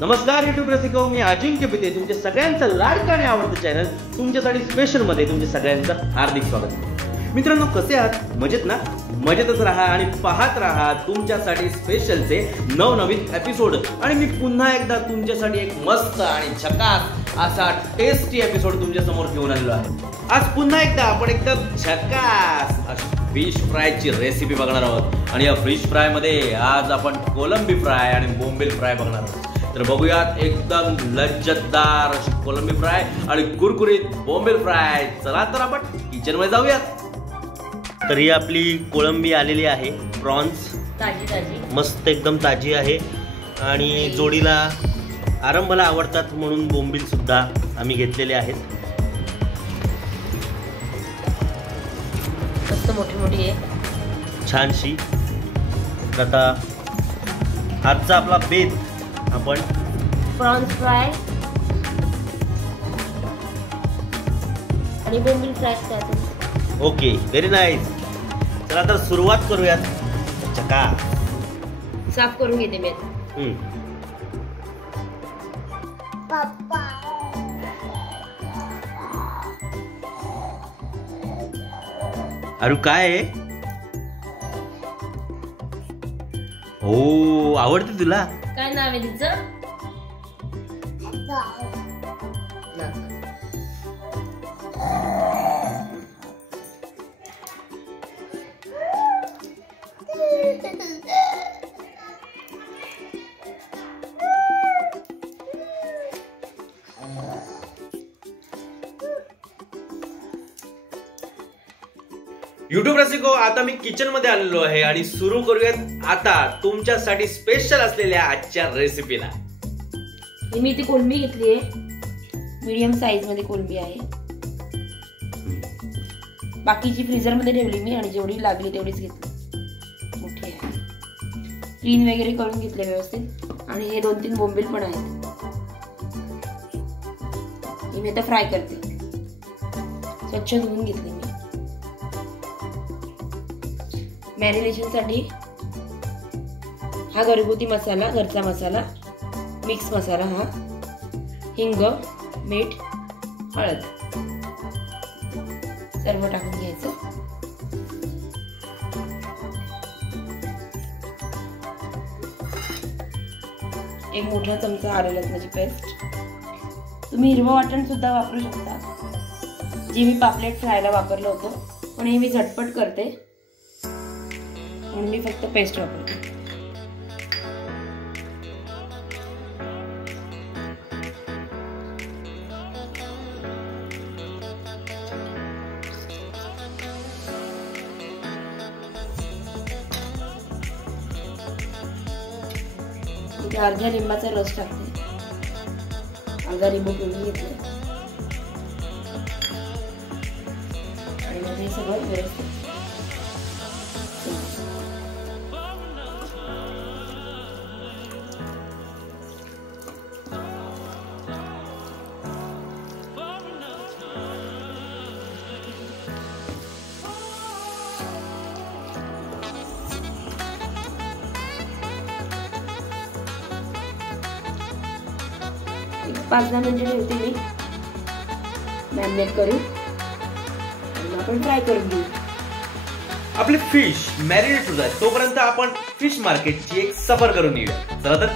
नमस्कार युट्यूब रसिको, मी अजिंक्य पिते, तुमच्या सगळ्यांचं लाडकं आणि आवडतं चॅनल तुमच्यासाठी स्पेशल मध्ये तुमच्या सगळ्यांचं हार्दिक स्वागत। मित्रांनो, कसे आहात? मजेत ना? मजेतच राहा आणि पाहत राहा तुमच्यासाठी स्पेशलचे नवनवीन एपिसोड। आणि मी पुन्हा एकदा तुमच्यासाठी एक मस्त आणि झकास असा टेस्टी एपिसोड तुमच्या समोर घेऊन आलेलो आहे। आज पुन्हा एकदा आपण एकदम झकास फिश फ्रायची रेसिपी बघणार आहोत आणि या फिश फ्राय मध्ये आज आपण कोलंबी फ्राय आणि बोंबील फ्राय बघणार आहोत। तर बघूयात एकदम लज्जतदार अशी कोलंबी फ्राय आणि कुरकुरीत बोंबील फ्राय। चला तर आपण किचन मध्ये जाऊयात। तर ही आपली कोळंबी आलेली आहे, प्रॉन्स ताजी मस्त एकदम ताजी आहे आणि जोडीला आरंभला आवडतात म्हणून बोंबील सुद्धा आम्ही घेतलेले आहेत। मस्त मोठी मोठी आहे, छानशी। आता आजचा आपला बेत आपण प्रॉन्स फ्राय आणि बोंबील फ्राय करतो। Okay, very nice. चला तर सुरुवात करूयात। चका साफ करून घेते मी। पप्पा अरे काय आहे? हो, आवडते तुला? काय नाव आहे तिचं? युट्यूब रसिको, आता मी किचन मध्ये आलेलो आहे आणि सुरू करूयात आता तुमच्यासाठी स्पेशल असलेल्या आजच्या रेसिपीला। मी ती कोलंबी घेतली आहे, मीडियम साईज मध्ये कोलंबी आहे। बाकीची फ्रीजर मध्ये ठेवली मी आणि जेवढी लागली तेवढीच घेतली। मोठी आहे, क्लीन वगैरे करून घेतले व्यवस्थित। आणि हे 2-3 बोंबील पण आहेत, मी आता फ्राय करते। स्वच्छ धुवून घेतली मी। मॅरिनेशन साठी हा घरगुती मसाला, घरचा मसाला, मिक्स मसाला, हा हिंग, मीठ, हळद सर्व टाकून घ्यायचं। एक मोठा चमचा आलं लसणाची पेस्ट। तुम्ही हिरवं वाटण सुद्धा वापरू शकता, जे मी पापलेट फ्रायला वापरलं होतं, पण हे मी झटपट करते म्हणून मी फक्त पेस्ट वापरते। अर्ध्या लिंबाचा रस टाकते, अर्धा लिंबू पिळून घेतले आणि मग हे सगळं व्यवस्थित एक 5-10 मिनिटे ठेवते मी मॅरिनेट करून आणि आपण फ्राय करून घेऊ। आपले फिश मॅरिनेट होत आहे तोपर्यंत आपण फिश मार्केटची एक सफर करून येऊया। चला तर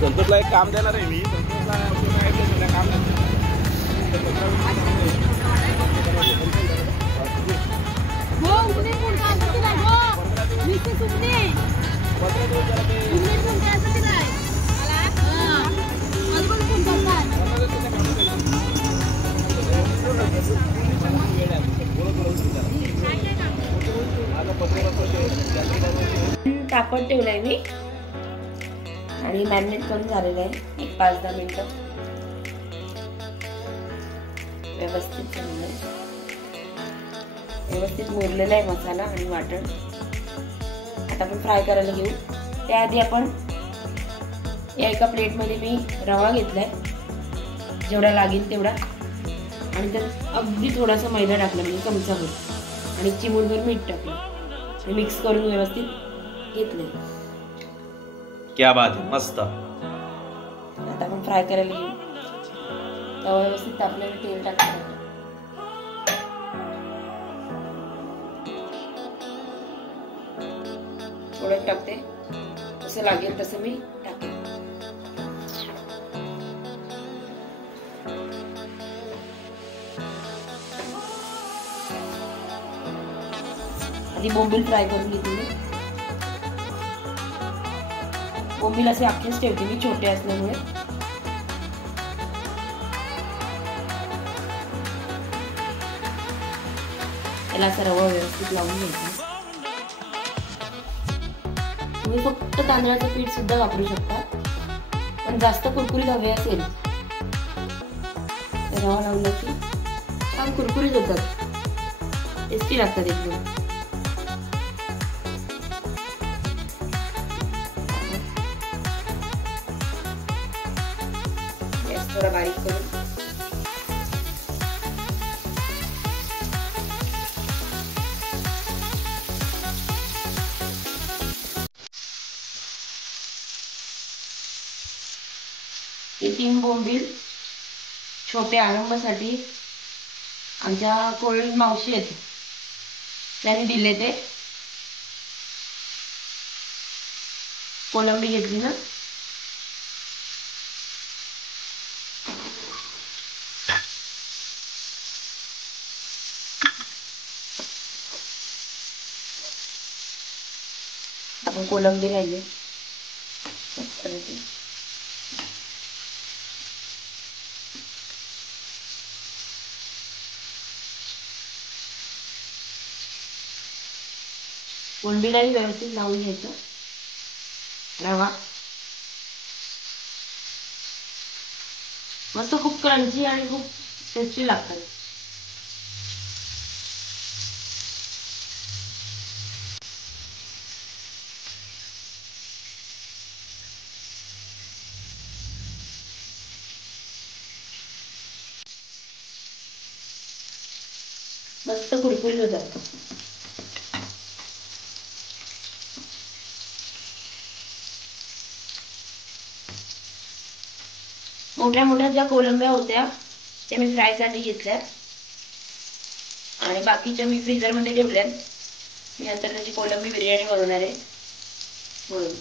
संतोषला एक काम देणार आहे मी। संतोषला काम तापत ठेवलाय मी आणि मॅरिनेट करून झालेलं आहे एक 5-10 मिनिटं व्यवस्थित मुरलेला आहे मसाला आणि वाटण। आता आपण फ्राय करायला घेऊ। त्याआधी आपण या एका प्लेट मध्ये मी रवा घेतलाय, जेवढा लागेल तेवढा। आणि त्यात अगदी थोडासा मैदा टाकला, म्हणजे चमचाभर, आणि चिमूटभर मीठ टाकलं आणि मिक्स करून व्यवस्थित घेतले. क्या बात आहे, मस्त. आता आपण फ्राय करायला घेऊ. तवा व्यवस्थित तापल्यावर तेल टाकायचं. थोडं टाकते, जसं लागेल तसं मी टाकेन. आधी बोंबील फ्राय करून घेते मी. बोंबील असे अख्खेच ठेवते मी, छोटे असल्यामुळे. त्याला असा रवा व्यवस्थित लावून घ्यायचा. तुम्ही फक्त तांदळाचं पीठ सुद्धा वापरू शकता, पण जास्त कुरकुरीत हवे असेल तर रवा लावला की छान कुरकुरीत होतात, टेस्टी लागतात एकदम. गॅस थोडा बारीक करून हे 3 बोंबील छोटे आरंभासाठी आमच्या कोळी मावशी आहेत, त्यांनी दिले. ते कोलंबी घेतली ना, आपण कोलंबी राहिले. कोलंबीलाही व्यवस्थित लावून घ्यायचं. रवा मस्त खूप क्रंची आणि खूप टेस्टी लागतात. मस्त कुरकुरीत होतात. मोठ्या मोठ्या ज्या कोलंब्या होत्या त्या मी फ्रायसाठी घेतल्या आणि बाकीच्या मी फ्रीजरमध्ये ठेवल्यात. मी नंतर त्याची कोलंबी बिर्याणी बनवणार आहे म्हणून.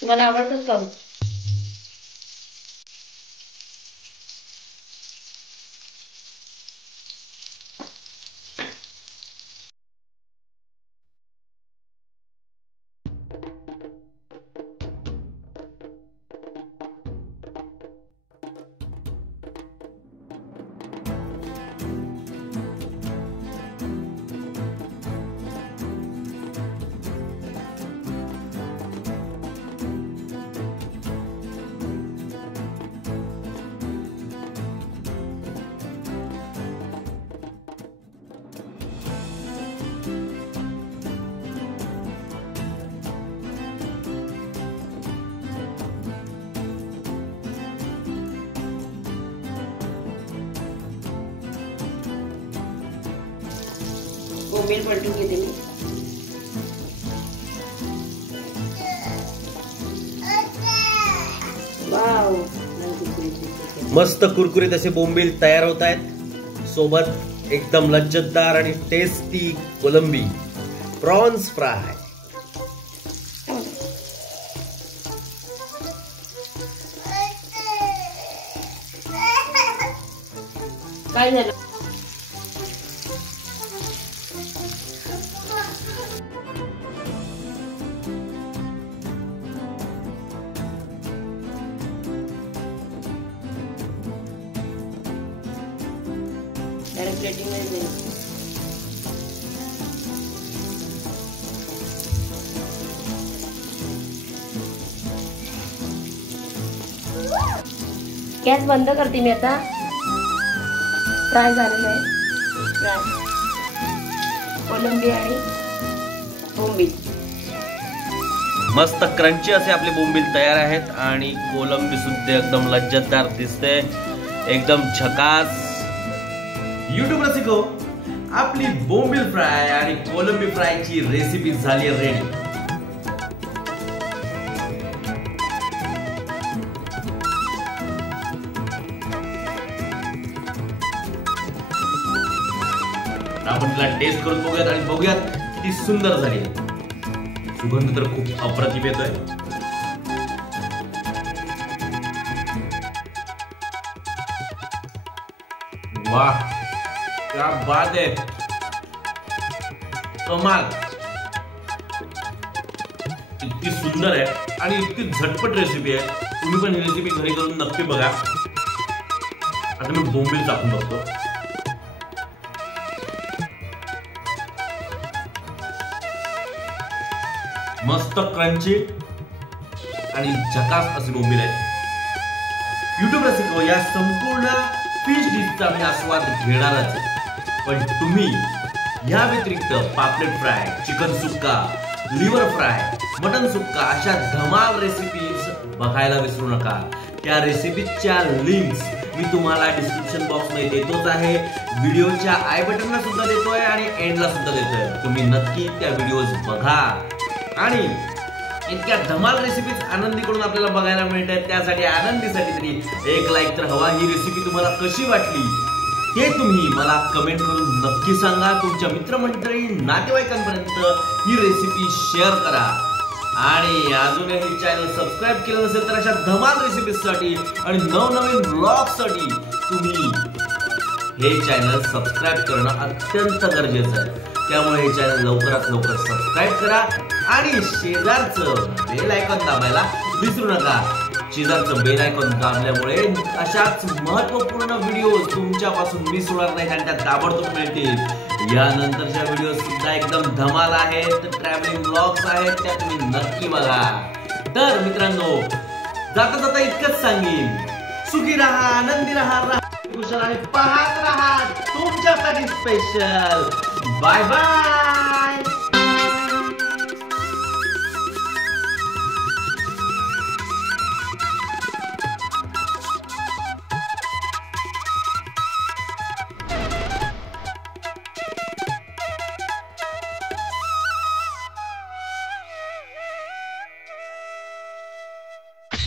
तुम्हाला आवडतं का? बोंबील पलटून घेते मी. वाव, मस्त कुरकुरीत असे बोंबील तयार होत आहेत. सोबत एकदम लज्जतदार आणि टेस्टी कोलंबी प्रॉन्स फ्राय. काय झालं? डायरेक्ट प्लेटिंग मध्ये जाईल. गॅस बंद करते मी आता. फ्राय झालेलं आहे. फ्राय कोलंबी आणि बोंबील. मस्त क्रंची असे आपले बोंबील तयार आहेत आणि कोलंबी सुद्धा एकदम लज्जतदार दिसते, एकदम झकास. युट्यूब रसिको, आपली बोंबील फ्राय आणि कोलंबी फ्रायची रेसिपी झाली रेडी. आपण तिला टेस्ट करून बघूयात आणि बघूयात किती सुंदर झाली. सुगंध तर खूप अप्रतिम येतोय. वाह, क्या बात है, कमाल. इतकी सुंदर आहे आणि इतकी झटपट रेसिपी आहे. तुम्ही पण ही रेसिपी घरी करून नक्की बघा. आता मी बोंबील टाकून बघतो. मस्त क्रंची आणि झकास असे बोंबील आहेत. युट्यूब रसिको, या संपूर्ण फिश डिशचा मी आस्वाद घेणारच आहे. पण तुम्ही या व्यतिरिक्त पापलेट फ्राय, चिकन सुक्का, लिव्हर फ्राय, मटन सुक्का अशा धमाल रेसिपीज बघायला विसरू नका. त्या रेसिपीजच्या लिंक्स मी तुम्हाला डिस्क्रिप्शन बॉक्स मध्ये देतोच आहे. व्हिडिओच्या आय बटनला सुद्धा देतोय आणि एंडला सुद्धा देतोय. तुम्ही नक्की त्या व्हिडिओज बघा आणि इतक्या धमाल रेसिपीज आनंदीकडून आपल्याला बघायला मिळतात. त्यासाठी आनंदीसाठी तरी एक लाईक तर हवा. ही रेसिपी तुम्हाला कशी वाटली हे तुम्ही मला कमेंट करून नक्की सांगा. तुमच्या मित्रमंडळी, नातेवाईकांपर्यंत ही रेसिपी शेअर करा. आणि अजूनही चॅनल सबस्क्राईब केलं नसेल तर अशा धमाल रेसिपीजसाठी आणि नवनवीन ब्लॉगसाठी तुम्ही हे चॅनल सबस्क्राईब करणं अत्यंत गरजेचं आहे. त्यामुळे हे चॅनल लवकरात लवकर सबस्क्राईब करा आणि शेजारचं बेल आयकॉन दाबायला विसरू नका. शेजारचं बेल आयकॉन दाबल्यामुळे अशाच महत्त्वपूर्ण व्हिडिओ तुमच्यापासून मिस होणार नाहीत आणि त्या ताबडतोब मिळतील. यानंतरच्या व्हिडिओ सुद्धा एकदम धमाल आहेत, ट्रॅव्हलिंग ब्लॉग्स आहेत, त्या तुम्ही नक्की बघा. तर मित्रांनो, जाता जाता इतकंच सांगेन, सुखी राहा, आनंदी राहा, कुशल आणि पाहत राहा तुमच्यासाठी स्पेशल. Bye bye.